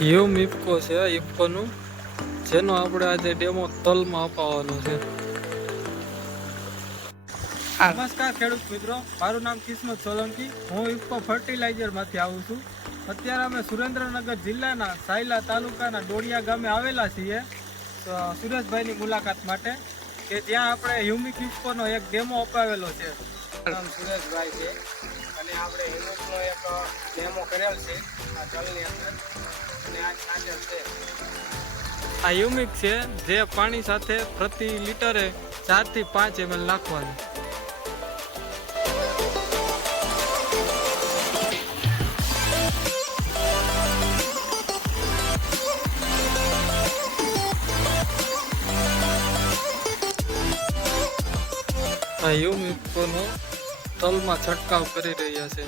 Yum IFFCO છે, ઇફકોનું જેનો આપણે આજે ડેમો તલમાં અપાવવાનો છે. નમસ્કાર ખેડૂત મિત્રો, મારું નામ કિસ્મત સોલંકી. હું ઇફકો ફર્ટિલાઇઝરમાંથી આવું છું. અત્યારે અમે સુરેન્દ્રનગર જિલ્લાના સાયલા તાલુકાના ડોડિયા ગામે આવેલા છીએ સુરેશભાઈની મુલાકાત માટે, કે જ્યાં આપણે હ્યુમિક ઇફકોનો એક ડેમો અપાવેલો છે. નામ સુરેશભાઈ છે અને આપણે હ્યુમિકનો એક ડેમો કરેલ છે આ જળની અંદર, અને આ સાંજર છે. આ હ્યુમિક છે જે પાણી સાથે પ્રતિ લીટરે 4 થી 5 ml નાખવાનું. આ હ્યુમિકનો તલમાં છંટકાવ કરી રહ્યા છે.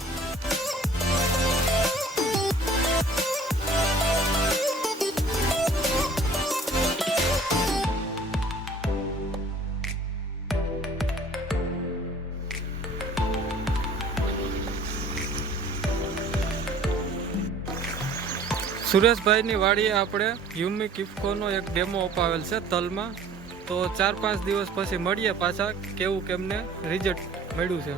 સુરેશભાઈની વાડીએ આપણે હ્યુમિક ઇફકોનો એક ડેમો અપાવેલ છે તલમાં. તો 4-5 દિવસ પછી મળીએ પાછા, કેવું કેમને રિઝલ્ટ મળ્યું છે.